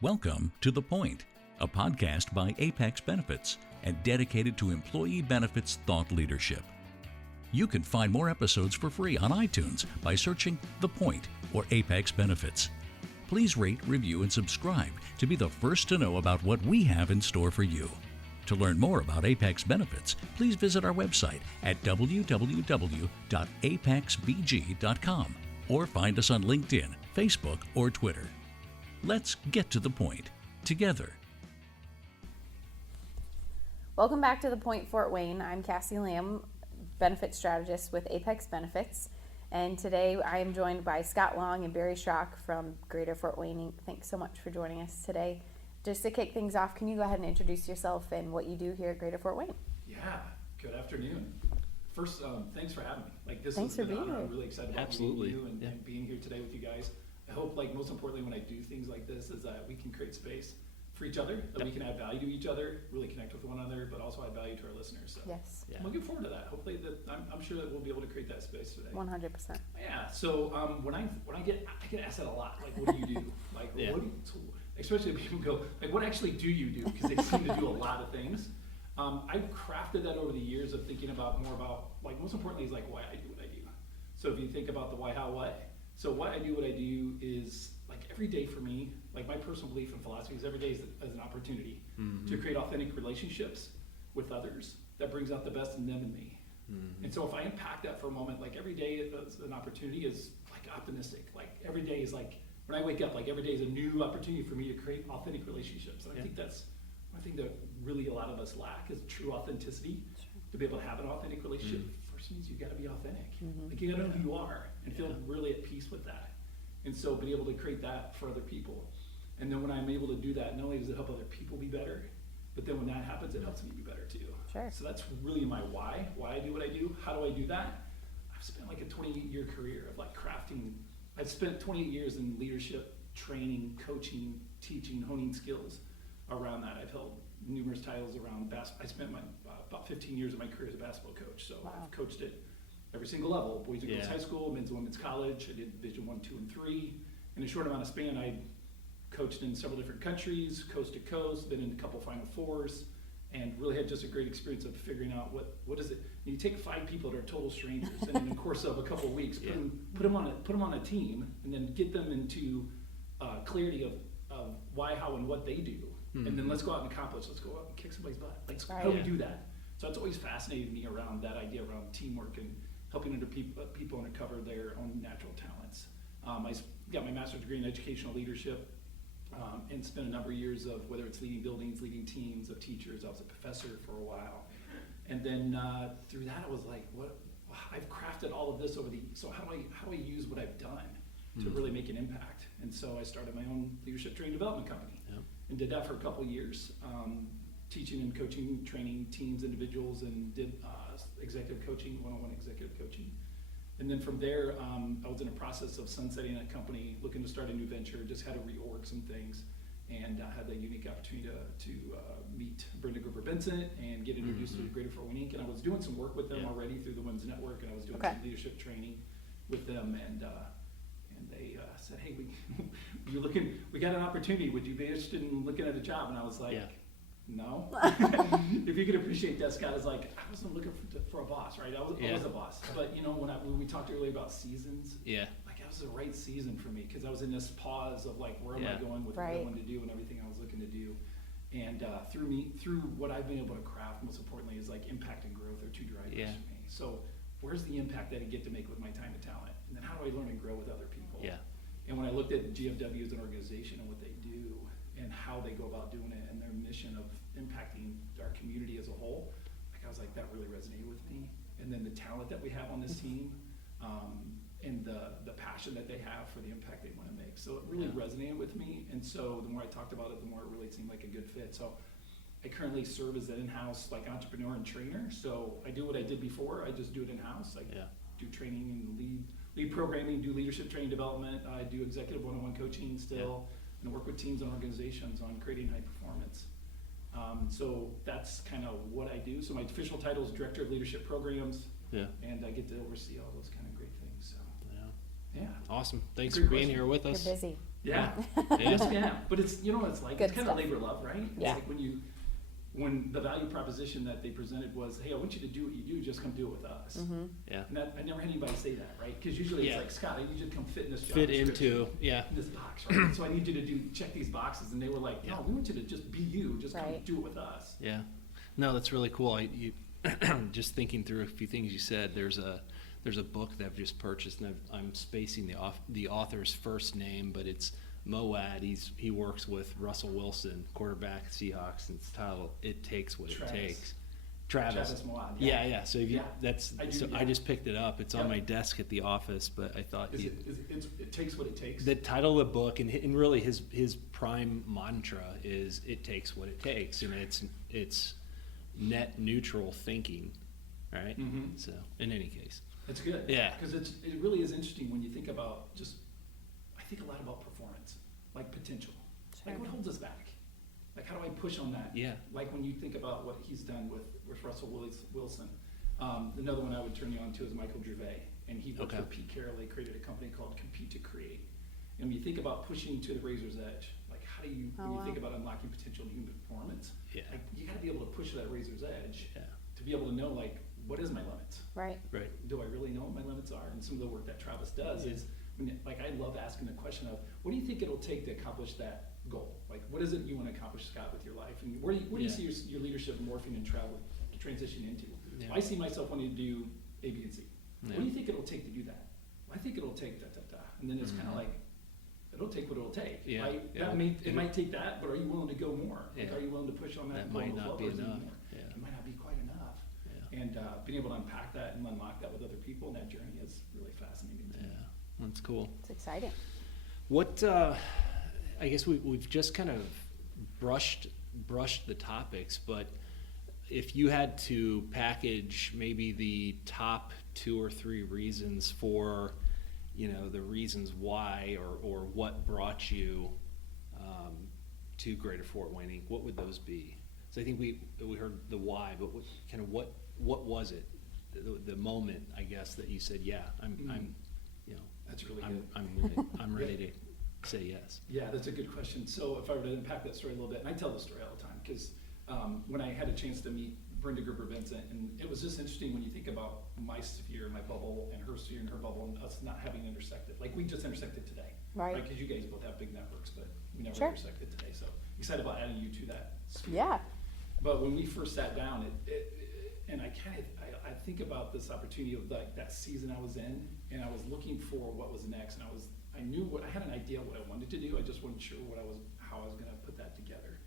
Welcome to The Point, a podcast by Apex Benefits and dedicated to employee benefits thought leadership. You can find more episodes for free on iTunes by searching The Point or Apex Benefits. Please rate, review, and subscribe to be the first to know about what we have in store for you. To learn more about Apex Benefits, please visit our website at www.apexbg.com or find us on LinkedIn, Facebook, or Twitter. Let's get to the point together. Welcome back to The Point Fort Wayne. I'm Cassie Lamb, benefit strategist with Apex Benefits. And today I am joined by Scott Long and Barry Schrock from Greater Fort Wayne Inc. Thanks so much for joining us today. Just to kick things off, can you go ahead and introduce yourself and what you do here at Greater Fort Wayne? Yeah, good afternoon. First, thanks for having me. Thanks for being here. I'm really excited about meeting you and being here today with you guys. I hope, most importantly, when I do things like this, is that we can create space for each other, that we can add value to each other, really connect with one another, but also add value to our listeners. So yes. I'm looking forward to that. Hopefully, I'm sure that we'll be able to create that space today. 100%. Yeah. So when I get asked that a lot, what do you do? What do you, especially when people go, what actually do you do? Because they seem to do a lot of things. I've crafted that over the years of thinking about more about, most importantly, is why I do what I do. So if you think about the why, how, what. So why I do what I do is every day for me, my personal belief and philosophy is every day is an opportunity to create authentic relationships with others that brings out the best in them and me. And so if I unpack that for a moment, every day is an opportunity is optimistic. Every day is when I wake up, every day is a new opportunity for me to create authentic relationships. And I think that's one thing that really a lot of us lack is true authenticity. To be able to have an authentic relationship, first means you've got to be authentic. You got to know who you are and feel really at peace with that. And so being able to create that for other people. And then when I'm able to do that, not only does it help other people be better, but then when that happens, it helps me be better too. Sure. So that's really my why I do what I do. How do I do that? I've spent a 28-year career of crafting. I've spent 28 years in leadership, training, coaching, teaching, honing skills around that. I've held numerous titles around basketball. I spent about 15 years of my career as a basketball coach. So I've coached at every single level, boys and girls high school, men's and women's college. I did Division 1, 2, and 3. In a short amount of span, I coached in several different countries, coast to coast, been in a couple Final Fours, and really had just a great experience of figuring out what is it. You take 5 people that are total strangers, and in the course of a couple of weeks, put them on a team, and then get them into clarity of why, how, and what they do. And then let's go out and accomplish. Let's go out and kick somebody's butt. How do we do that? So it's always fascinated me around that idea around teamwork and helping people uncover their own natural talents. I got my master's degree in educational leadership and spent a number of years of whether it's leading buildings, leading teams of teachers. I was a professor for a while. And then through that, I was I've crafted all of this so how do I use what I've done to really make an impact? And so I started my own leadership training development company and did that for a couple of years, teaching and coaching, training teams, individuals, and did executive coaching, one-on-one executive coaching. And then from there, I was in a process of sunsetting that company, looking to start a new venture, just had to reorg some things, and had the unique opportunity to meet Brenda Gruber-Benson and get introduced to Greater Fort Wayne Inc. And I was doing some work with them already through the Women's Network, and I was doing some leadership training with them, and they said, hey, we got an opportunity. Would you be interested in looking at a job? And I was no. If you could appreciate that, Scott, is I wasn't looking for a boss, right? I was a boss. But when we talked earlier about seasons, that was the right season for me because I was in this pause of where am I going with what I wanted to do and everything I was looking to do. And through what I've been able to craft, most importantly, is impact and growth are two drivers for me. So where's the impact that I get to make with my time and talent? And then how do I learn and grow with other people? And when I looked at GFW as an organization and what they do and how they go about doing it and their mission of impacting our community as a whole, I was that really resonated with me. And then the talent that we have on this team and the passion that they have for the impact they want to make. So it really resonated with me. And so the more I talked about it, the more it really seemed like a good fit. So I currently serve as an in-house entrepreneur and trainer. So I do what I did before. I just do it in-house. I do training and lead programming, do leadership training development. I do executive one-on-one coaching still, and work with teams and organizations on creating high performance. So that's kind of what I do. So my official title is Director of Leadership Programs, and I get to oversee all those kind of great things. So, Awesome. Thanks for being here with us. You're busy. Yeah. Yeah. Yes, we am. But it's, you know what it's like? Good It's kind of stuff. labor love, right? It's Yeah. like when the value proposition that they presented was, hey, I want you to do what you do, just come do it with us. Mm-hmm. Yeah. And I never had anybody say that, right? Because usually Yeah. it's like, Scott, I need you to come fit in this job Fit description, into, yeah. in this box, right? So I need you to check these boxes. And they were like, no, Yeah. we want you to just be you, just come Right. do it with us. Yeah. No, that's really cool. Just thinking through a few things you said, there's a book that I've just purchased, and I'm spacing the author's first name, but it's Moad. He works with Russell Wilson, quarterback Seahawks, and it's titled "It Takes What Travis. It Takes." Travis. Moad, Yeah. So if you, Yeah. I just picked it up. It's on Yep. my desk at the office, but I thought It takes what it takes. the title of the book, and really his prime mantra is "It takes what it takes," and it's net neutral thinking, right? Mhm. So in any case, It's good. Yeah. Because it really is interesting when you think about I think a lot about performance, like potential. Sure. Like what holds us back? Like how do I push on that? Yeah. Like when you think about what he's done with Russell Wilson. Another one I would turn you on to is Michael Gervais. And he worked Okay. for Pete Carroll. They created a company called Compete to Create. And when you think about pushing to the razor's edge, like how do you, when you think about unlocking potential in human performance, Yeah. like you gotta be able to push that razor's edge Yeah. to be able to know like, what is my limits? Right. Right. Do I really know what my limits are? And some of the work that Travis does is, like, I love asking the question of, what do you think it'll take to accomplish that goal? Like, what is it you want to accomplish, Scott, with your life? And where do you Yeah. see your leadership morphing and transition into? Yeah. I see myself wanting to do A, B, and C. Yeah. What do you think it'll take to do that? Well, I think it'll take da, da, da. And then it's kind of like, it'll take what it'll take. Yeah. Right? Yeah. It might take that, but are you willing to go more? Like, Yeah. are you willing to push on that? That and go might on the not floor, be or is it enough. more? Yeah. It might not be quite enough. Yeah. And being able to unpack that and unlock that with other people in that journey is really fascinating to me. Yeah. That's cool. It's exciting. What I guess we've just kind of brushed the topics, but if you had to package maybe the top 2 or 3 reasons for, the reasons why or what brought you to Greater Fort Wayne Inc., what would those be? So I think we heard the why, but what was it? The moment, I guess, that you said, yeah, I'm That's really good. I'm ready to say yes. Yeah, that's a good question. So if I were to unpack that story a little bit, and I tell the story all the time, because when I had a chance to meet Brenda Gerber Vincent, and it was just interesting when you think about my sphere and my bubble and her sphere and her bubble and us not having intersected. Like we just intersected today. Right. Because you guys both have big networks, but we never Sure. intersected today. So excited about adding you to that sphere. Yeah. But when we first sat down, and I think about this opportunity of like that season I was in, and I was looking for what was next, and I had an idea what I wanted to do. I just wasn't sure how I was going to put that together.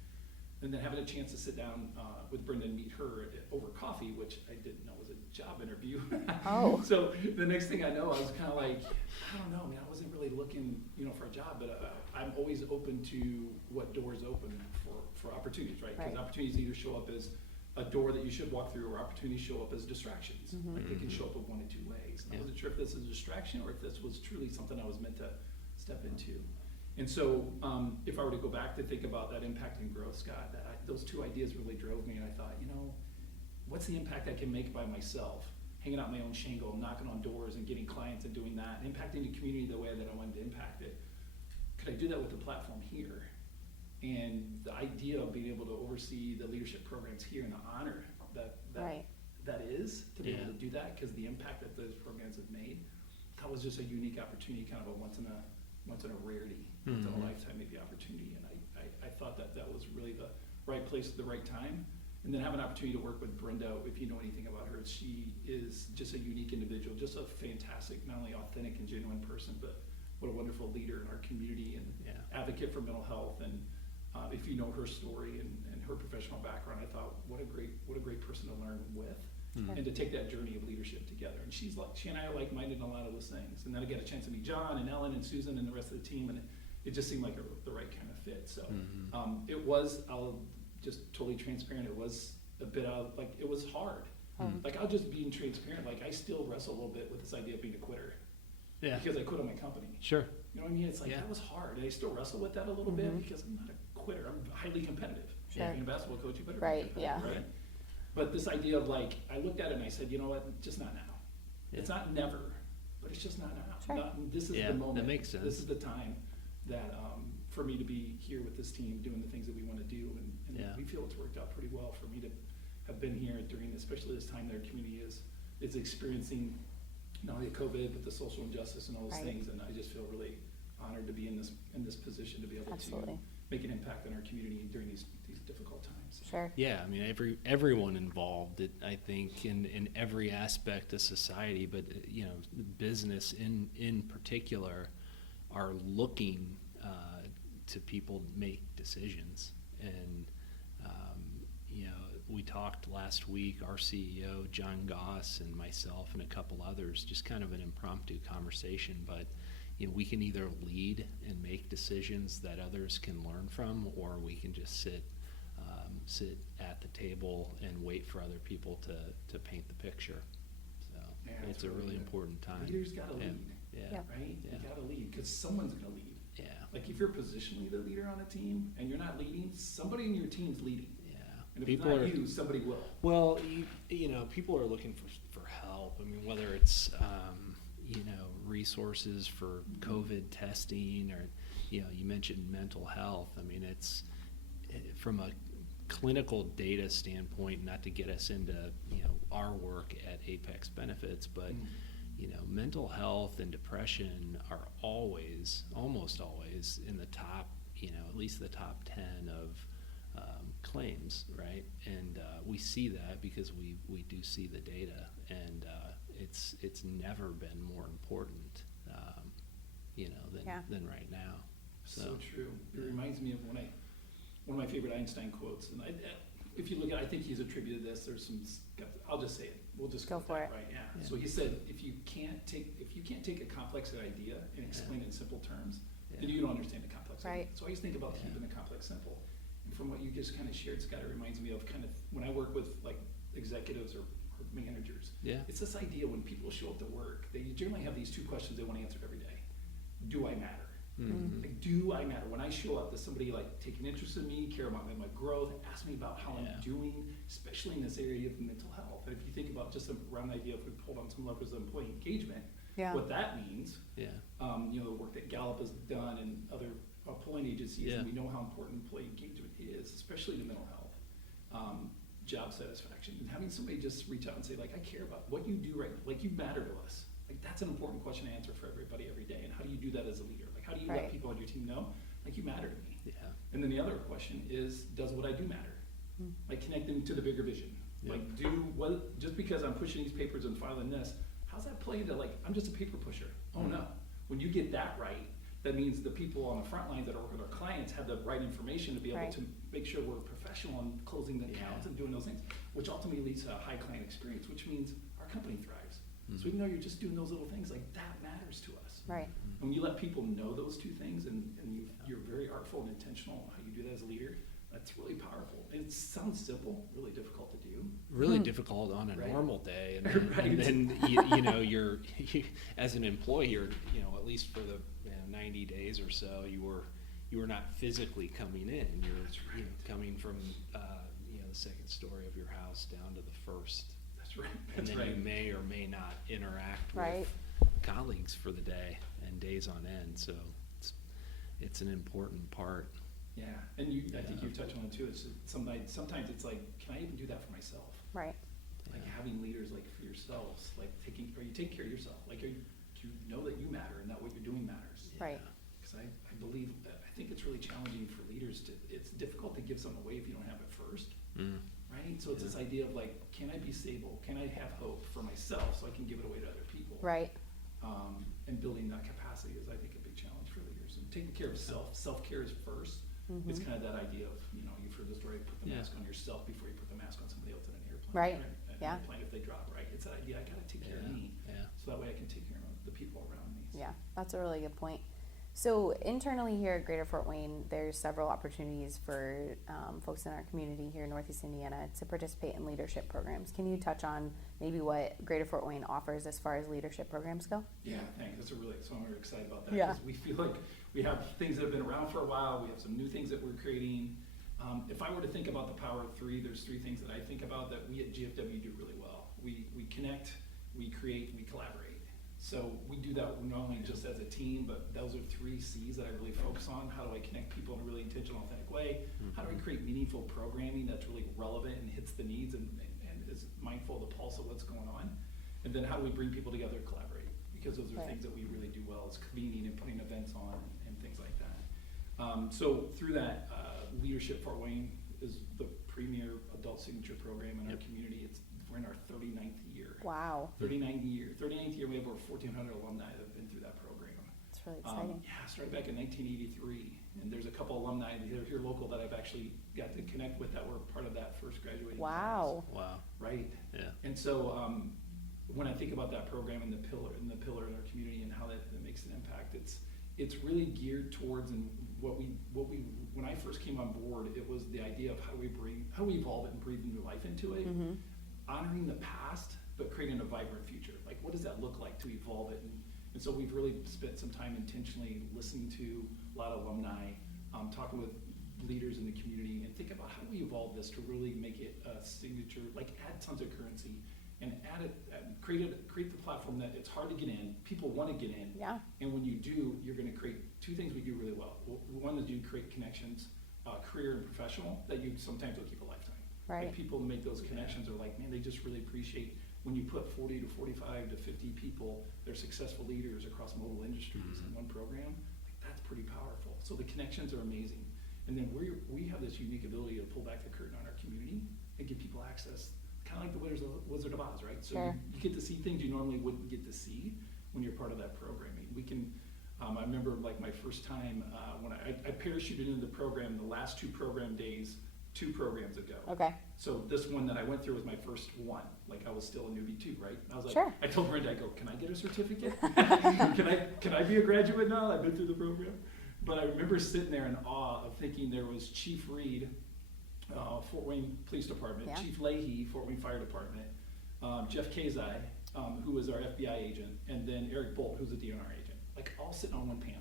And then having a chance to sit down with Brenda and meet her over coffee, which I didn't know was a job interview. Oh. So the next thing I know, I was kind of like, I don't know, man. I wasn't really looking, for a job, but I'm always open to what doors open for opportunities, right? Because Right. opportunities either show up as a door that you should walk through, or opportunities show up as distractions. Mhm. Like they can show up in 1 of 2 ways. And I Yeah. wasn't sure if this is a distraction or if this was truly something I was meant to step into. And so, if I were to go back to think about that impact and growth, Scott, those 2 ideas really drove me, and I thought, what's the impact I can make by myself? Hanging out my own shingle, knocking on doors and getting clients and doing that, and impacting the community the way that I wanted to impact it. Could I do that with the platform here? And the idea of being able to oversee the leadership programs here and the honor Right. that is to be Yeah. able to do that, because the impact that those programs have made, that was just a unique opportunity, kind of a once in a rarity, once in a Mhm. lifetime maybe opportunity. And I thought that was really the right place at the right time. And then have an opportunity to work with Brenda. If you know anything about her, she is just a unique individual, just a fantastic, not only authentic and genuine person, but what a wonderful leader in our community and Yeah. advocate for mental health. And if you know her story and her professional background, I thought, what a great person to learn with. Mhm. And to take that journey of leadership together. And she and I are like-minded in a lot of those things. And then I get a chance to meet John and Ellen and Susan and the rest of the team, and it just seemed like the right kind of fit. So Mhm. it was, I'll just totally transparent, it was a bit of, like, it was hard. Mm. Like, I'll just being transparent, like, I still wrestle a little bit with this idea of being a quitter. Yeah. Because I quit on my company. Sure. You know what I mean? It's like, Yeah. that was hard. And I still wrestle with that a little bit because I'm not a quitter. I'm highly competitive. Sure. Being a basketball coach, you better Right, be competitive, yeah. right? But this idea of like, I looked at it and I said, you know what, just not now. Yeah. It's not never, but it's just not now. Sure. This is Yeah, the that moment. makes sense. This is the time. that for me to be here with this team doing the things that we want to do, and Yeah. we feel it's worked out pretty well for me to have been here during, especially this time their community is experiencing not only COVID but the social injustice and all those Right. things, and I just feel really honored to be in this position to be able Absolutely. to make an impact on our community during these difficult times. Sure. Yeah, I mean, everyone involved, I think, in every aspect of society, but, business in particular are looking to people to make decisions. And, we talked last week, our CEO, John Goss, and myself and a couple others, just kind of an impromptu conversation, but we can either lead and make decisions that others can learn from, or we can just sit at the table and wait for other people to paint the picture. So Yeah, it's a really good. important time. Leaders gotta lead, Yeah. Yeah. right? Yeah. You gotta lead, because someone's gonna lead. Yeah. Like if you're positionally the leader on a team and you're not leading, somebody in your team's leading. Yeah. And if People it's are not you, somebody will. Well, people are looking for help. I mean, whether it's resources for COVID testing, or you mentioned mental health. I mean, it's from a clinical data standpoint, not to get us into our work at Apex Benefits, but mental health and depression are almost always in the top, at least the top 10 of claims, right? And we see that because we do see the data, and it's never been more important, than right now. So true. It reminds me of one of my favorite Einstein quotes, and if you look at, I think he's attributed this. There's some. I'll just say it. We'll just Go for it. Right? Yeah. Yeah. So he said, if you can't take a complex idea and explain it in simple terms, then you don't understand the complex idea. Right. So I always think about keeping the complex simple. And from what you just kind of shared, Scott, it reminds me of kind of when I work with like executives or managers. Yeah. It's this idea when people show up to work, they generally have these two questions they want answered every day. Do I matter? Mm-hmm. Like, do I matter? When I show up, does somebody like take an interest in me, care about my growth, ask me about how I'm doing, especially in this area of mental health? And if you think about just around the idea, if we pulled on some levers of employee engagement, Yeah. what that means, Yeah. the work that Gallup has done and other polling agencies, Yeah. and we know how important employee engagement is, especially to mental health, job satisfaction, and having somebody just reach out and say, like, I care about what you do right now, like you matter to us. Like that's an important question to answer for everybody every day. And how do you do that as a leader? Like how do you Right. let people on your team know, like you matter to me? Yeah. And then the other question is, does what I do matter? Like connect them to the bigger vision. Yeah. Like just because I'm pushing these papers and filing this, how's that play into like, I'm just a paper pusher? Oh no. When you get that right, that means the people on the front lines that are working with our clients have the right information to be able Right. to make sure we're professional in closing the accounts and doing those things, which ultimately leads to a high client experience, which means our company thrives. So even though you're just doing those little things, like that matters to us. Right. When you let people know those two things and you're very artful and intentional how you do that as a leader, that's really powerful. It sounds simple, really difficult to do. Really difficult on a Right. normal day, and then, Right. and then you're as an employee, you're, at least for the 90 days or so, you were not physically coming in. You're coming from the second story of your house down to the first. That's right. And That's then right. you may or may not interact Right. with colleagues for the day and days on end. So it's an important part. Yeah, and I think you've touched on it too. It's sometimes it's like, can I even do that for myself? Right. Like having leaders like for yourselves, like you take care of yourself? Like do you know that you matter and that what you're doing matters? Right. Because I think it's really challenging for leaders it's difficult to give something away if you don't have it first. Right? So it's this idea of like, can I be stable? Can I have hope for myself so I can give it away to other people? Right. And building that capacity is, I think, a big challenge for leaders. And taking care of self-care is first. It's kind of that idea of, you've heard the story, put the mask on yourself before you put the mask on somebody else in an airplane. Right. An Yeah. airplane if they drop, right? It's that idea, I gotta take care of me. Yeah. So that way I can take care of the people around me. Yeah, that's a really good point. So internally here at Greater Fort Wayne, there's several opportunities for folks in our community here in Northeast Indiana to participate in leadership programs. Can you touch on maybe what Greater Fort Wayne offers as far as leadership programs go? Yeah, thanks. So I'm very excited about that. Yeah. Because we feel like we have things that have been around for a while. We have some new things that we're creating. If I were to think about the power of three, there's three things that I think about that we at GFW do really well. We connect, we create, we collaborate. So we do that not only just as a team, but those are 3 C's that I really focus on. How do I connect people in a really intentional, authentic way? How do I create meaningful programming that's really relevant and hits the needs and is mindful of the pulse of what's going on? And then how do we bring people together to collaborate? Because those are things that we really do well, is convening and putting events on and things like that. So through that, Leadership Fort Wayne is the premier adult signature program in our community. We're in our 39th year. Wow. 39th year, we have over 1,400 alumni that have been through that program. It's really exciting. Started back in 1983, and there's a couple alumni here local that I've actually got to connect with that were part of that first graduating class. Wow. Right. Yeah. And so when I think about that program and the pillar in our community and how that makes an impact, it's really geared towards, and what we when I first came on board, it was the idea of how we evolve it and breathe new life into it, honoring the past but creating a vibrant future. Like, what does that look like to evolve it? And so we've really spent some time intentionally listening to a lot of alumni, talking with leaders in the community, and think about how do we evolve this to really make it a signature, like add tons of currency and create the platform that it's hard to get in, people want to get in, and when you do, you're going to create 2 things we do really well. One is you create connections, career and professional, that you sometimes will keep a lifetime. Right. Like, people make those connections are like, man, they just really appreciate when you put 40 to 45 to 50 people, they're successful leaders across mobile industries in one program. Like, that's pretty powerful. So the connections are amazing. And then we have this unique ability to pull back the curtain on our community and give people access, kind of like the Wizard of Oz, right? So you get to see things you normally wouldn't get to see when you're part of that programming. We can, I remember like my first time when I parachuted into the program, the last 2 program days, 2 programs ago. Okay. So this one that I went through was my first one. Like, I was still a newbie too, right? I was like, Sure. I told Brenda, I go, can I get a certificate? can I be a graduate now? I've been through the program. But I remember sitting there in awe of thinking there was Chief Reed, Fort Wayne Police Department, Chief Leahy, Fort Wayne Fire Department, Jeff Kazai, who was our FBI agent, and then Eric Bolt, who's a DNR agent, like all sitting on one panel.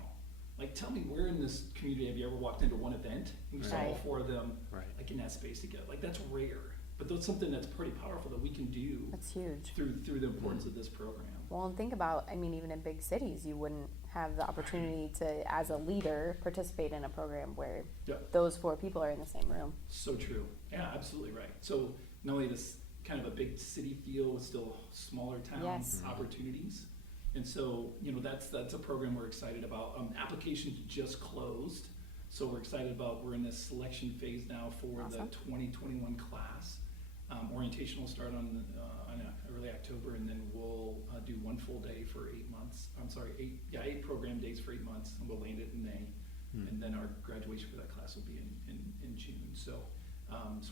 Like, tell me, where in this community have you ever walked into one event and you saw all 4 of them like in that space together? Like, that's rare, but that's something that's pretty powerful that we can do. That's huge. Through the importance of this program. Well, and think about, I mean, even in big cities, you wouldn't have the opportunity to, as a leader, participate in a program where those 4 people are in the same room. So true. Yeah, absolutely right. So not only this kind of a big city feel with still smaller town opportunities. And so, that's a program we're excited about. Applications just closed. So we're excited about, we're in this selection phase now for the 2021 class. Orientation will start on early October, and then we'll do 1 full day for 8 months. 8 program days for 8 months, and we'll land it in May. And then our graduation for that class will be in June. So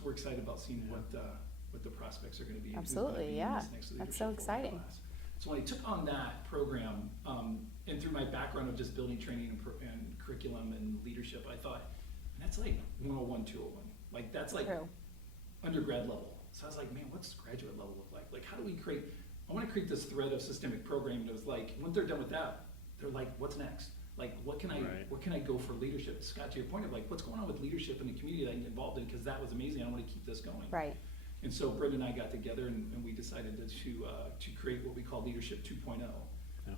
we're excited about seeing what the prospects are going to be. Absolutely, yeah. That's so exciting. Class. So when I took on that program, and through my background of just building training and curriculum and leadership, I thought, that's like 101, 201. Like, that's like undergrad level. So I was like, man, what's graduate level look like? Like, how do we I want to create this thread of systemic programming that was like, when they're done with that, they're like, what's next? Like, where can I go for leadership? Scott, to your point of like, what's going on with leadership in the community that I can get involved in? Because that was amazing. I want to keep this going. Right. And so Brenda and I got together and we decided to create what we call Leadership 2.0.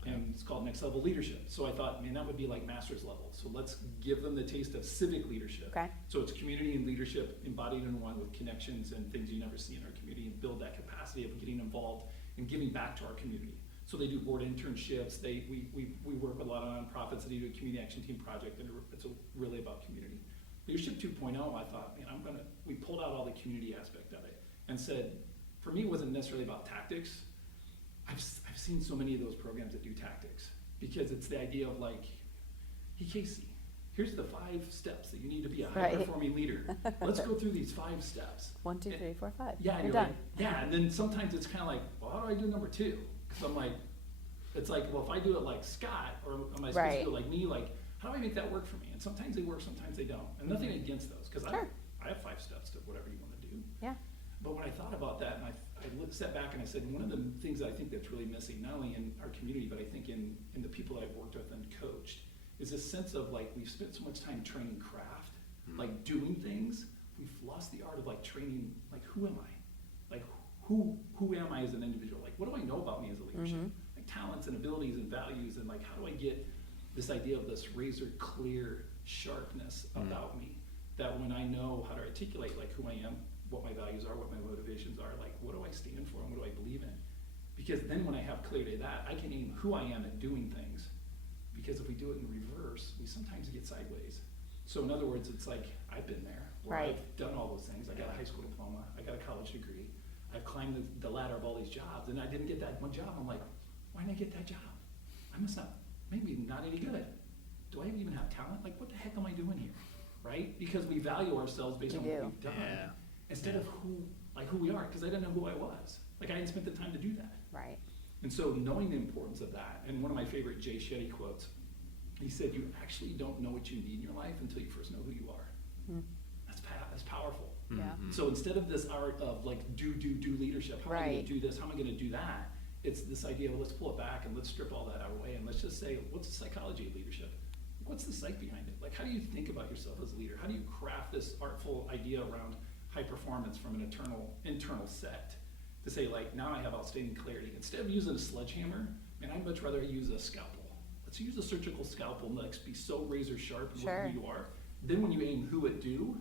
And it's called Next Level Leadership. So I thought, man, that would be like master's level. So let's give them the taste of civic leadership. Okay. So it's community and leadership embodied in one, with connections and things you never see in our community, and build that capacity of getting involved and giving back to our community. So they do board internships. We work with a lot of nonprofits that do a community action team project, and it's really about community. Leadership 2.0, I thought, man, we pulled out all the community aspect of it and said, for me, it wasn't necessarily about tactics. I've seen so many of those programs that do tactics, because it's the idea of like, hey Casey, here's the 5 steps that you need to be a high-performing leader. Let's go through these 5 steps. 1, 2, 3, 4, 5. Yeah, you're you're done. Like, yeah, and then sometimes it's kind of like, well, how do I do number 2? Because I'm like, it's like, well, if I do it like Scott, or am I supposed to do it like me? Like, how do I make that work for me? And sometimes they work, sometimes they don't. And nothing against those, because I have 5 steps to whatever you want to do. Yeah. But when I thought about that, and I sat back and I said, one of the things that I think that's really missing, not only in our community, but I think in the people that I've worked with and coached, is this sense of like, we've spent so much time training craft, like doing things, we've lost the art of like training, like, who am I? Like, who am I as an individual? Like, what do I know about me as a leadership? Like, talents and abilities and values, and like, how do I get this idea of this razor clear sharpness about me, that when I know how to articulate like who I am, what my values are, what my motivations are, like what do I stand for and what do I believe in? Because then when I have clarity of that, I can aim who I am at doing things. Because if we do it in reverse, we sometimes get sideways. So in other words, it's like, I've been there, where Right. I've done all those things. I got a high school diploma, I got a college degree, I've climbed the ladder of all these jobs, and I didn't get that one job. I'm like, why didn't I get that job? I must not, maybe not any good. Do I even have talent? Like, what the heck am I doing here, right? Because we value ourselves based on what we've done, instead of who we are, because I didn't know who I was. Like, I hadn't spent the time to do that. Right. And so knowing the importance of that, and one of my favorite Jay Shetty quotes, he said, you actually don't know what you need in your life until you first know who you are. That's powerful. Yeah. So instead of this art of like, do leadership, how am I gonna Right. do this, how am I gonna do that? It's this idea of let's pull it back and let's strip all that out of the way and let's just say, what's the psychology of leadership? What's the psyche behind it? Like, how do you think about yourself as a leader? How do you craft this artful idea around high performance from an internal set to say, like, now I have outstanding clarity. Instead of using a sledgehammer, man, I'd much rather use a scalpel. Let's use a surgical scalpel and let's be so razor sharp in Sure. who you are. Then when you aim who it do,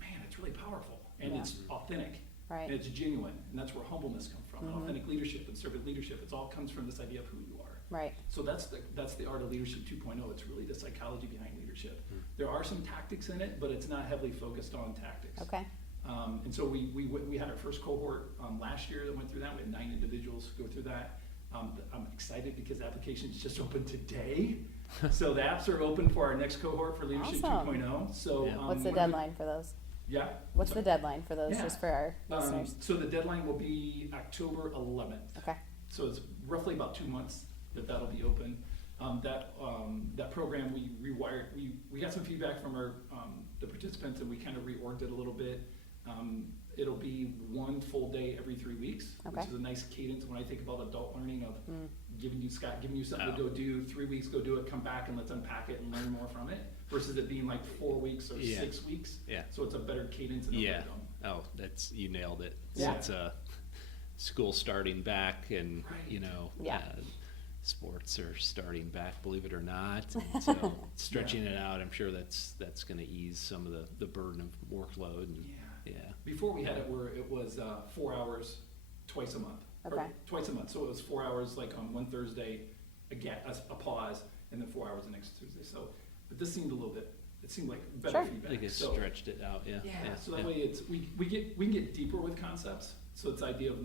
man, it's really powerful and Yeah. it's authentic. Right. And it's genuine, and that's where humbleness comes from. And authentic leadership and servant leadership, it all comes from this idea of who you are. Right. So that's the art of leadership 2.0. It's really the psychology behind leadership. There are some tactics in it, but it's not heavily focused on tactics. Okay. And so we had our first cohort last year that went through that. We had 9 individuals go through that. I'm excited because the applications just opened today. So the apps are open for our next cohort for Leadership Awesome. 2.0. So Yeah. What's the deadline for those? Yeah. What's the deadline for those, Yeah. just for our listeners? So the deadline will be October 11th. Okay. So it's roughly about 2 months that'll be open. That program we rewired. We got some feedback from the participants, and we kind of reorged it a little bit. It'll be 1 full day every 3 weeks, Okay. which is a nice cadence when I think about adult learning of giving you something to go do, 3 weeks, go do it, come back and let's unpack it and learn more from it, versus it being like 4 weeks or Yeah. 6 weeks. Yeah. So it's a better cadence and a Yeah. rhythm. Oh, you nailed it. Yeah. It's school starting back, and Right. Yeah. sports are starting back, believe it or not. And so stretching it out, I'm sure that's going to ease some of the burden of workload. And, Yeah. yeah. Before we had it where it was 4 hours twice a month. Or Okay. twice a month. So it was 4 hours like on one Thursday, a pause, and then 4 hours the next Tuesday. So, but this seemed it seemed like better Sure. feedback. I think it So- stretched it out. Yeah. Yeah, so that way we can get deeper with concepts. So it's the idea of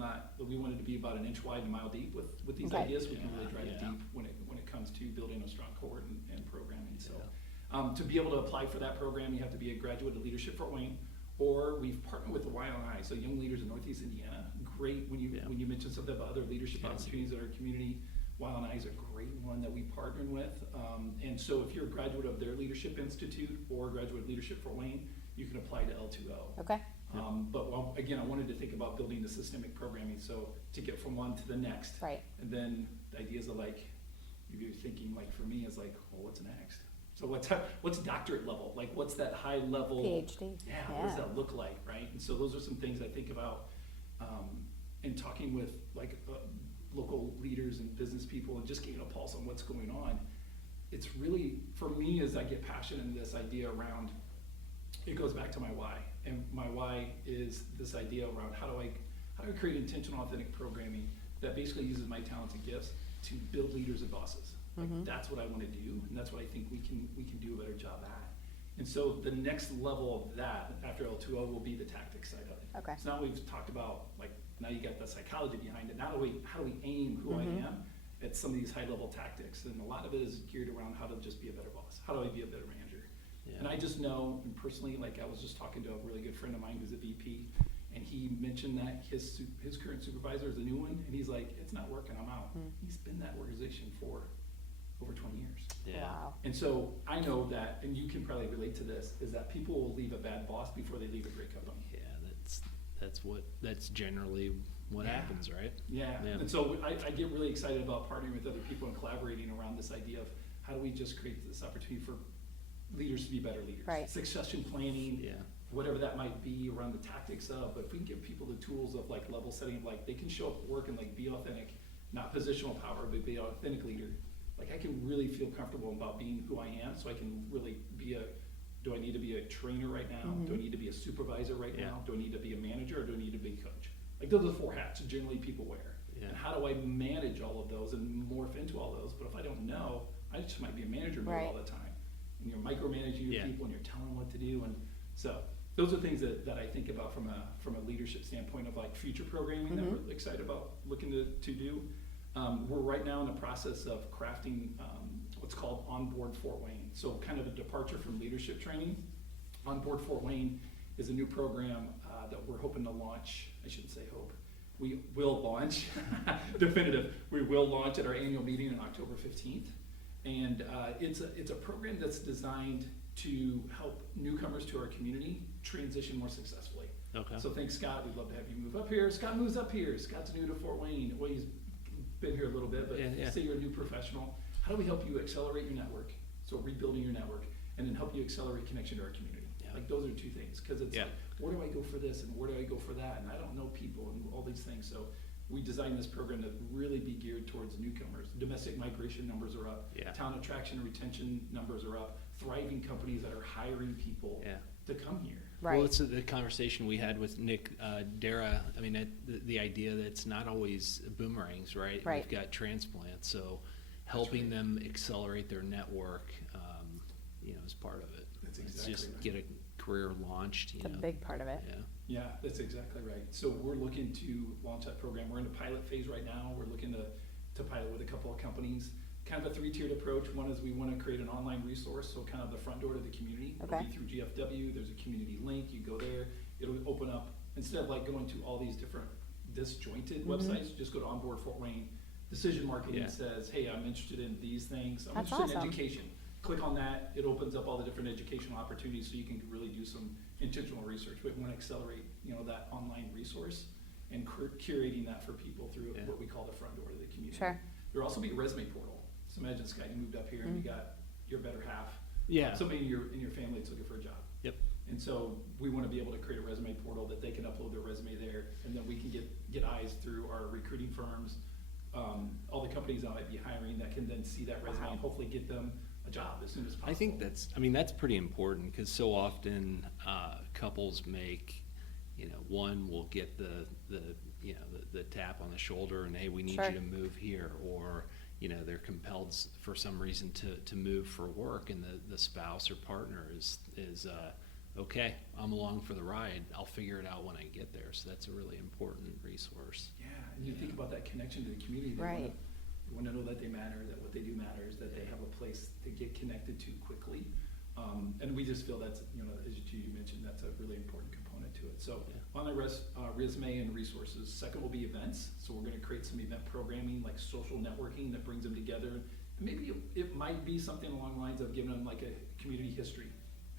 we wanted to be about an inch wide and a mile deep with these Okay. ideas. We can really drive it Yeah. deep when it comes to building a strong cohort and programming. So to be able to apply for that program, you have to be a graduate of Leadership Fort Wayne, or we've partnered with the YLI, so Young Leaders in Northeast Indiana. Great when you mentioned something about other leadership opportunities in our community. YLI is a great one that we partnered with. And so if you're a graduate of their Leadership Institute or a graduate of Leadership Fort Wayne, you can apply to L2O. Okay. Again, I wanted to think about building the systemic programming, so to get from one to the next. Right. And then the ideas of like, you're thinking like for me is like, well, what's next? So what's doctorate level? Like what's that high level? PhD. Yeah, what does that look like, right? And so those are some things I think about in talking with like local leaders and business people and just getting a pulse on what's going on. It's really, for me, as I get passionate in this idea around, it goes back to my why. And my why is this idea around how do I create intentional, authentic programming that basically uses my talents and gifts to build leaders and bosses. Like that's what I want to do, and that's what I think we can do a better job at. And so the next level of that after L2O will be the tactics side of it. Okay. So now we've talked about like now you got the psychology behind it. Now how do we aim who I am at some of these high level tactics? And a lot of it is geared around how to just be a better boss. How do I be a better manager? Yeah. And I just know, and personally, like I was just talking to a really good friend of mine who's a VP, and he mentioned that his current supervisor is a new one, and he's like, it's not working, I'm out. He's been in that organization for over 20 years. Yeah. Wow. And so I know that, and you can probably relate to this, is that people will leave a bad boss before they leave a great company. Yeah, that's generally what happens, right? Yeah, Yeah. and so I get really excited about partnering with other people and collaborating around this idea of how do we just create this opportunity for leaders to be better leaders. Right. Succession planning, Yeah. whatever that might be around the tactics of, but if we can give people the tools of like level setting, of like they can show up at work and like be authentic not positional power, but be an authentic leader. Like I can really feel comfortable about being who I am, so I can really do I need to be a trainer right now? Do I need to be a supervisor right now? Do I need to be a manager, or do I need to be a coach? Like those are the 4 hats generally people wear. Yeah. And how do I manage all of those and morph into all those? But if I don't know, I just might be a manager mode all the time. And you're micromanaging your people and you're telling them what to do. And so those are things that I think about from a leadership standpoint of like future programming that we're excited about looking to do. We're right now in the process of crafting what's called Onboard Fort Wayne. So kind of a departure from leadership training. Onboard Fort Wayne is a new program that we're hoping to launch. I shouldn't say hope. We will launch, definitive. We will launch at our annual meeting on October 15th. And it's a program that's designed to help newcomers to our community transition more successfully. Okay. So thanks, Scott. We'd love to have you move up here. Scott moves up here. Scott's new to Fort Wayne. Well, he's been here a little bit, but say you're a new professional. How do we help you accelerate your network? So rebuilding your network, and then help you accelerate connection to our community. Yeah. Like those are 2 things, because it's like, where do I go for this and where do I go for that? And I don't know people and all these things. So we designed this program to really be geared towards newcomers. Domestic migration numbers are up. Town attraction and retention numbers are up. Thriving companies that are hiring people to come here. Right. Well, it's the conversation we had with Nick Dara. I mean, the idea that it's not always boomerangs, right? We've got transplants, so helping them accelerate their network, is part of it. That's exactly it's just right. Get a career launched. It's a big part of it. Yeah, that's exactly right. So we're looking to launch that program. We're in the pilot phase right now. We're looking to pilot with a couple of companies. Kind of a 3-tiered approach. One is we want to create an online resource, so kind of the front door to the community. It'll be through GFW. There's a community link. You go there. It'll open up, instead of like going to all these different disjointed websites, just go to Onboard Fort Wayne. Decision marketing says, hey, I'm interested in these things. I'm interested in education. Click on that. It opens up all the different educational opportunities, so you can really do some intentional research. We want to accelerate, that online resource and curating that for people through what we call the front door to the community. Sure. There'll also be a resume portal. So imagine, Scott, you moved up here and you got your better half. Somebody in your family that's looking for a job. Yep. And so we want to be able to create a resume portal that they can upload their resume there, and then we can get eyes through our recruiting firms, all the companies that might be hiring that can then see that resume and hopefully get them a job as soon as possible. I think that's pretty important, because so often couples make, one will get the tap on the shoulder and, hey, we need you to move here, or they're compelled for some reason to move for work, and the spouse or partner is okay, I'm along for the ride. I'll figure it out when I get there. So that's a really important resource. Yeah, and you think about that connection to the community. You want to know that they matter, that what they do matters, that they have a place to get connected to quickly. And we just feel that's, as you mentioned, that's a really important component to it. So online resume and resources. Second will be events. So we're going to create some event programming, like social networking, that brings them together. And maybe it might be something along the lines of giving them like a community history,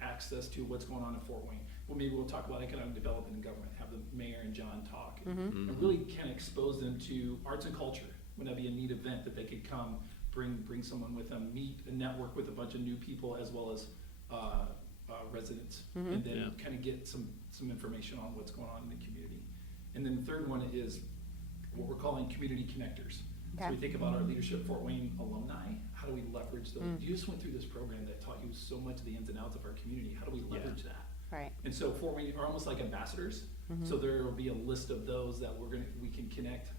access to what's going on in Fort Wayne. Well, maybe we'll talk about economic development and government, have the mayor and John talk, and really kind of expose them to arts and culture. Wouldn't that be a neat event that they could come, bring someone with them, meet and network with a bunch of new people as well as residents, and then kind of get some information on what's going on in the community. And then the third one is what we're calling community connectors. So we think about our Leadership Fort Wayne alumni. How do we leverage those? You just went through this program that taught you so much of the ins and outs of our community. How do we leverage that? Right. And so Fort Wayne are almost like ambassadors. So there will be a list of those that we can connect.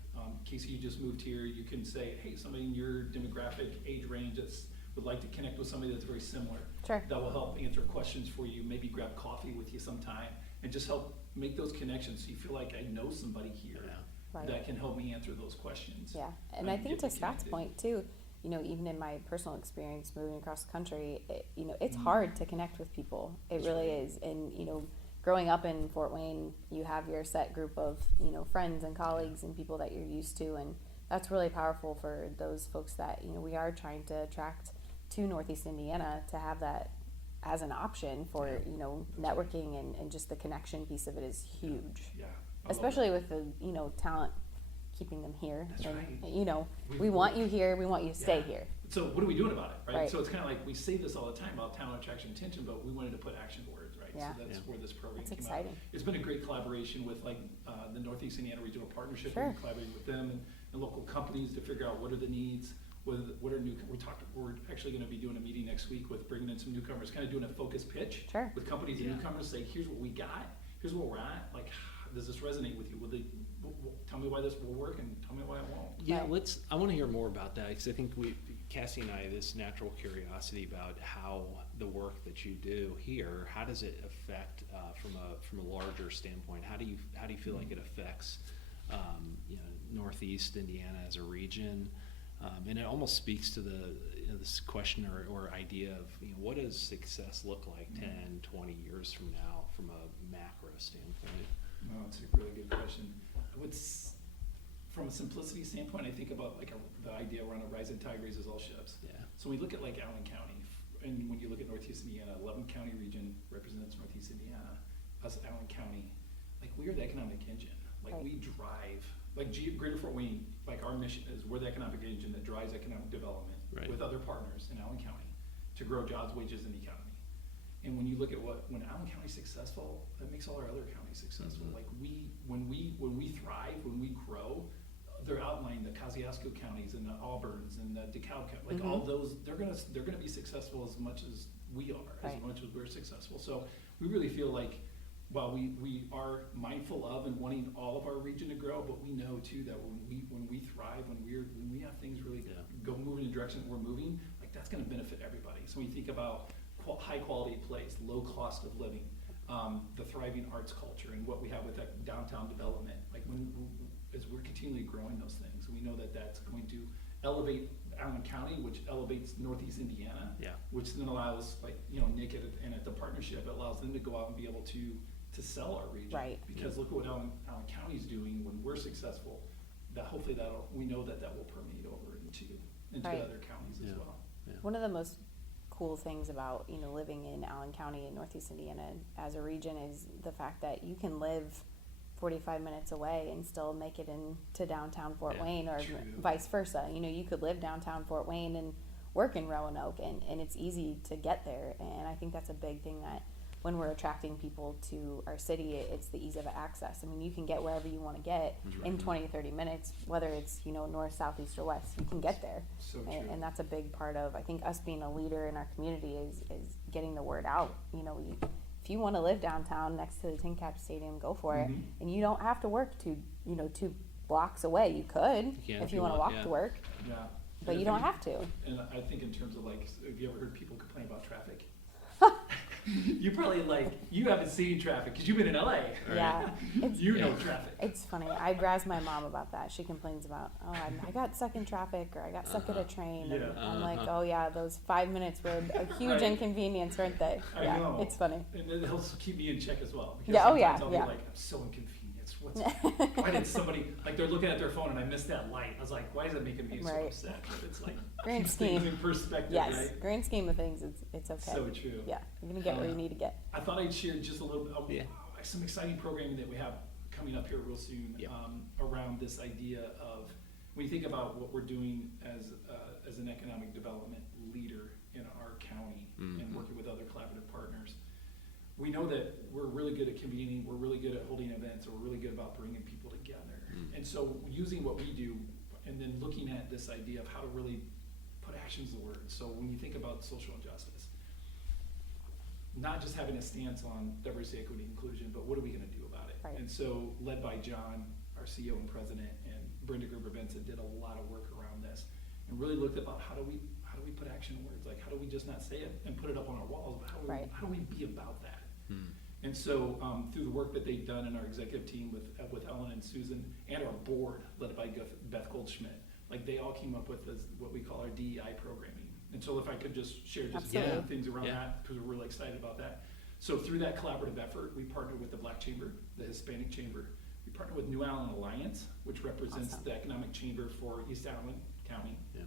Casey, you just moved here. You can say, hey, somebody in your demographic age range that's would like to connect with somebody that's very similar. Sure. That will help answer questions for you. Maybe grab coffee with you sometime and just help make those connections so you feel like I know somebody here that can help me answer those questions. Yeah, and I think to Scott's point too, even in my personal experience moving across the country, it's hard to connect with people. It really is. And, growing up in Fort Wayne, you have your set group of, friends and colleagues and people that you're used to. And that's really powerful for those folks that, we are trying to attract to Northeast Indiana, to have that as an option for, networking and just the connection piece of it is huge. Yeah. Especially with the, talent, keeping them here. That's and, right. We want you here, we want you to stay here. So what are we doing about it, right? So it's kind of like we say this all the time about talent attraction and retention, but we wanted to put action words, right? Yeah. So that's where this program That's came exciting. out. It's been a great collaboration with the Northeast Indiana Regional Partnership. Sure. We've collaborated with them, and and local companies to figure out what are the needs, what are new, we're actually gonna be doing a meeting next week with bringing in some newcomers, kind of doing a focus pitch Sure. with companies and newcomers, say, here's what we got, here's where we're at, like, does this resonate with you? Tell me why this will work and tell me why it won't. Yeah, Right. I want to hear more about that, because I think Cassie and I, this natural curiosity about how the work that you do here, how does it affect, from a larger standpoint, how do you feel like it affects, Northeast Indiana as a region? And it almost speaks to this question or idea of, what does success look like 10, 20 years from now from a macro standpoint? No, it's a really good question. From a simplicity standpoint, I think about like the idea around a rising tide raises all ships. Yeah. So when we look at like Allen County, and when you look at Northeast Indiana, 11 county region represents Northeast Indiana, us Allen County, like we are the economic engine. Like Right. we drive, like Greater Fort Wayne, like our mission is we're the economic engine that drives economic development Right. with other partners in Allen County to grow jobs, wages, and the economy. And when you look at when Allen County's successful, that makes all our other counties successful. Mhm. Like when we thrive, when we grow, they're outlining the Kosciuszko counties and the Auburns and the DeKalb county, like all those, they're gonna be successful as much as we are, as Right. much as we're successful. So we really feel like while we are mindful of and wanting all of our region to grow, but we know too that when we thrive, when we have things really go move in the direction that we're moving, like that's gonna benefit everybody. So when you think about high quality place, low cost of living, the thriving arts culture, and what we have with that downtown development, like as we're continually growing those things, we know that that's going to elevate Allen County, which elevates Northeast Indiana, Yeah. which then allows, like, Nick and at the partnership, it allows them to go out and be able to sell our region. Right. Because look at what Allen County's doing when we're successful, that hopefully we know that will permeate over into Right. other counties as well. Yeah. One of the most cool things about, living in Allen County in Northeast Indiana as a region is the fact that you can live 45 minutes away and still make it into downtown Fort Yeah, Wayne, or true. vice versa. You could live downtown Fort Wayne and work in Roanoke, and it's easy to get there. And I think that's a big thing, that when we're attracting people to our city, it's the ease of access. I mean, you can get wherever you want to get in 20 to 30 minutes, whether it's, north, south, east, or west. You can get there. So true. And that's a big part of, I think, us being a leader in our community is getting the word out. If you want to live downtown next to the Tin Cap Stadium, go for it. Mhm. And you don't have to work 2 blocks away. You could can if you want to walk yeah. to work, Yeah. but you don't have to. And I think in terms of like, have you ever heard people complain about traffic? You probably you haven't seen traffic because you've been in LA. Yeah, You know traffic. it's funny. I razz my mom about that. She complains about, I got stuck in traffic, or I got stuck at a train. And Yeah. I'm like, oh yeah, those 5 minutes were a huge Right. inconvenience, weren't they? I Yeah, know. it's funny. And it helps keep me in check as well. Because Yeah, oh, yeah, sometimes I'll yeah. be like, I'm so inconvenienced. Why did somebody, they're looking at their phone and I missed that light. I was like, why is that making me so Right. upset? But it's like, Grand keeps things scheme. in perspective, Yes, right? grand scheme of things, it's okay. So true. Yeah, you're gonna get where you need to get. I thought I'd share just a little bit of Yeah. some exciting programming that we have coming up here real soon, Yep. around this idea of, when you think about what we're doing as an economic development leader in our county and Mhm. working with other collaborative partners, we know that we're really good at convening, we're really good at holding events, and we're really good about bringing people together. Mm. And so using what we do and then looking at this idea of how to really put actions to words. So when you think about social injustice, not just having a stance on diversity, equity, inclusion, but what are we gonna do about it? Right. And so led by John, our CEO and president, and Brenda Gruber-Benson did a lot of work around this and really looked about how do we put action in words? Like, how do we just not say it and put it up on our walls, but Right. how do we be about that? Mm. And so, through the work that they've done in our executive team with Ellen and Susan, and our board led by Beth Goldschmidt, they all came up with what we call our DEI programming. And so if I could just share just a couple Absolutely. of things around Yeah. that, because we're really excited about that. So through that collaborative effort, we partnered with the Black Chamber, the Hispanic Chamber. We partnered with New Allen Alliance, which represents Awesome. the economic chamber for East Allen County. Yeah.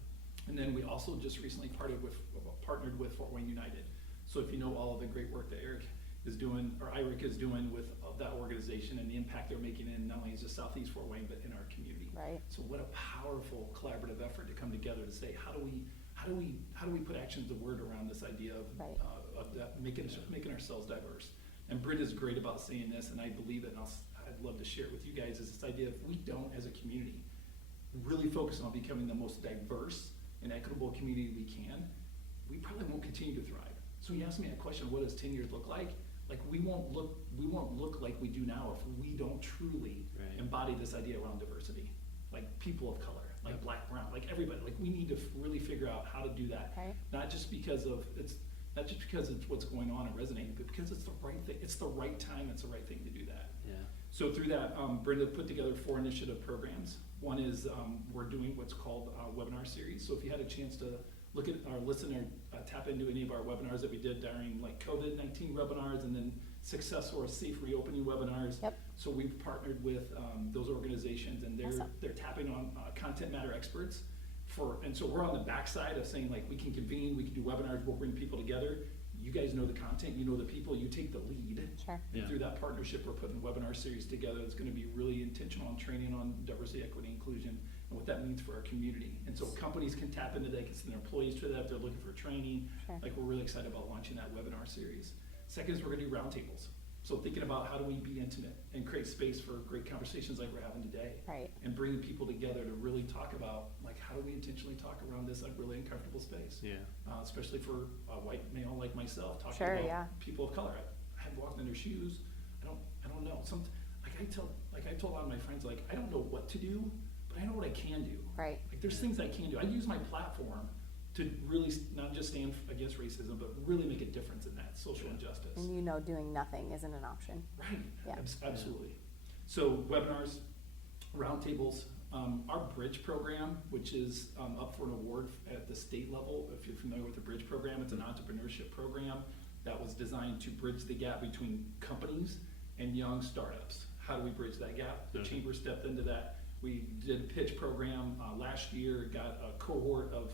And then we also just recently partnered with Fort Wayne United. So if you know all of the great work that Eric is doing, or Eric is doing with that organization and the impact they're making in not only just Southeast Fort Wayne, but in our community. Right. So what a powerful collaborative effort to come together to say, how do we put actions to word around this idea of, Right. of that, making ourselves diverse. And Britt is great about saying this, and I believe it, and I'd love to share it with you guys, is this idea of we don't, as a community, really focus on becoming the most diverse and equitable community we can, we probably won't continue to thrive. So you asked me a question, what does 10 years look like? Like we won't look like we do now if we don't truly embody this idea around diversity, like people of color, like black, brown, like everybody. Like we need to really figure out how to do that. Right. Not just because it's what's going on and resonating, but because it's the right thing. It's the right time. It's the right thing to do that. Yeah. So through that, Brenda put together 4 initiative programs. One is we're doing what's called a webinar series. So if you had a chance to look at or listen or tap into any of our webinars that we did during like COVID-19 webinars and then successful or safe reopening webinars. Yep. So we've partnered with those organizations, and they're tapping on content matter experts and so we're on the backside of saying like we can convene, we can do webinars, we'll bring people together. You guys know the content, you know the people, you take the lead. Sure. And through that partnership, we're putting a webinar series together that's going to be really intentional on training on diversity, equity, inclusion, and what that means for our community. And so companies can tap into that, can send their employees to that if they're looking for training. Sure. Like we're really excited about launching that webinar series. Second is we're going to do roundtables. So thinking about how do we be intimate and create space for great conversations like we're having today. Right. And bringing people together to really talk about like how do we intentionally talk around this like really uncomfortable space. Yeah. Especially for a white male like myself, talking about people of color. I have walked in their shoes. I don't know. I told a lot of my friends, like, I don't know what to do, but I know what I can do. Right. Like there's things I can do. I use my platform to really not just stand against racism, but really make a difference in that social injustice. And doing nothing isn't an option. Right. Yeah. Absolutely. So webinars, roundtables, our Bridge program, which is up for an award at the state level. If you're familiar with the Bridge program, it's an entrepreneurship program that was designed to bridge the gap between companies and young startups. How do we bridge that gap? The Chamber stepped into that. We did a pitch program last year, got a cohort of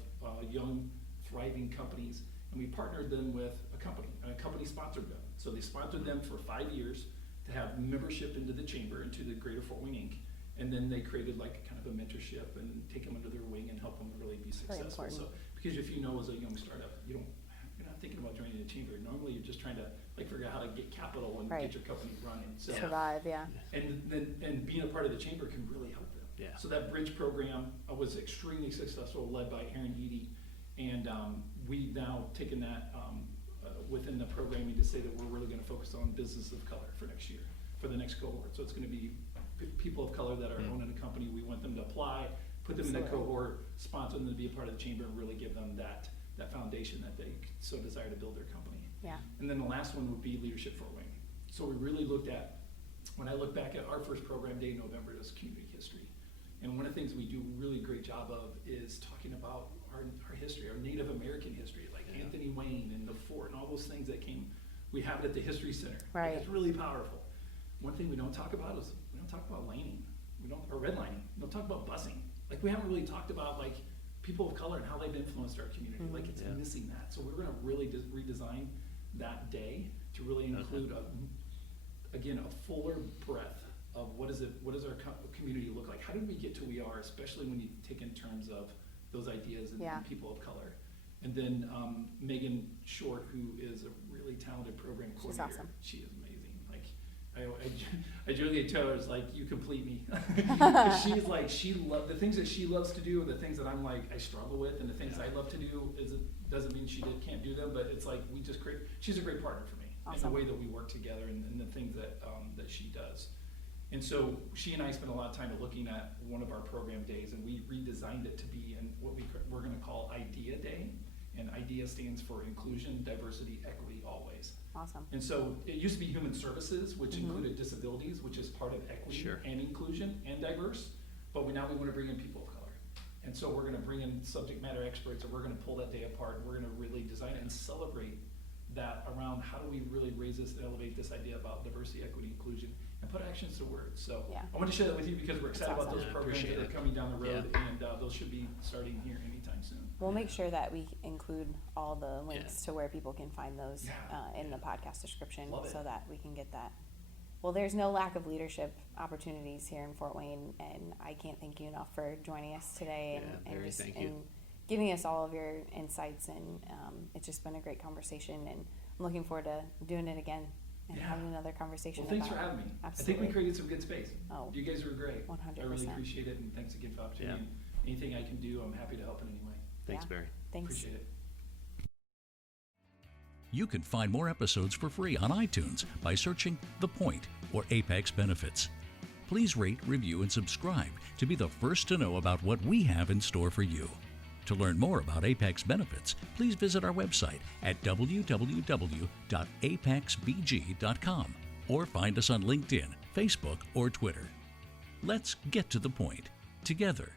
young, thriving companies, and we partnered them with a company sponsored them. So they sponsored them for 5 years to have membership into the Chamber, into the Greater Fort Wayne Inc. And then they created like kind of a mentorship and take them under their wing and help them really be successful. So because if you know as a young startup, you're not thinking about joining the Chamber. Normally you're just trying to like figure out how to get capital and get your company running. So survive, And being a part of the Chamber can really help them. Yeah. So that Bridge program was extremely successful, led by Aaron Eady, and we've now taken that within the programming to say that we're really going to focus on business of color for next year, for the next cohort. So it's going to be people of color that are owning a company. We want them to apply, put them in the cohort, sponsor them to be a part of the Chamber, and really give them that foundation that they so desire to build their company. Yeah. And then the last one would be Leadership Fort Wayne. So we really looked at, when I look back at our first program day in November, it was community history. And one of the things we do a really great job of is talking about our history, our Native American history, like Anthony Wayne and the fort and all those things that came. We have it at the History Center. Right. It's really powerful. One thing we don't talk about is we don't talk about laning. Or redlining. We don't talk about busing. Like we haven't really talked about like people of color and how they've influenced our community. Like it's missing that. So we're going to really redesign that day to really include a fuller breadth of what does our community look like? How did we get to where we are, especially when you take in terms of those ideas and people of color. And then Megan Short, who is a really talented program coordinator. She's awesome. She is amazing. Like I jokingly tell her, it's like, you complete me. She's like, the things that she loves to do and the things that I'm like, I struggle with, and the things I love to do doesn't mean she can't do them, but it's like we just create, she's a great partner for me. Awesome. In the way that we work together and the things that she does. And so she and I spent a lot of time looking at one of our program days, and we redesigned it to be in what we're going to call Idea Day. And IDEA stands for Inclusion, Diversity, Equity, Always. Awesome. And so it used to be Human Services, which included disabilities, which is part of equity and inclusion and diverse. But now we want to bring in people of color. And so we're going to bring in subject matter experts, and we're going to pull that day apart, and we're going to really design it and celebrate that around how do we really raise this and elevate this idea about diversity, equity, inclusion, and put actions to words. So I want to share that with you because we're excited about those programs that are coming down the road, and those should be starting here anytime soon. We'll make sure that we include all the links to where people can find those in the podcast description so that we can get that. Well, there's no lack of leadership opportunities here in Fort Wayne, and I can't thank you enough for joining us today and giving us all of your insights, and it's just been a great conversation, and I'm looking forward to doing it again. and Yeah. having another conversation Well, thanks about for having me. it. I Absolutely. think we created some good space. Oh, You guys were great. 100%. I really appreciate it, and thanks again for the opportunity. Yeah. And anything I can do, I'm happy to help in any way. Thanks, Yeah. Barry. Thanks. Appreciate it. You can find more episodes for free on iTunes by searching The Point or Apex Benefits. Please rate, review, and subscribe to be the first to know about what we have in store for you. To learn more about Apex Benefits, please visit our website at www.apexbg.com or find us on LinkedIn, Facebook, or Twitter. Let's get to the point together.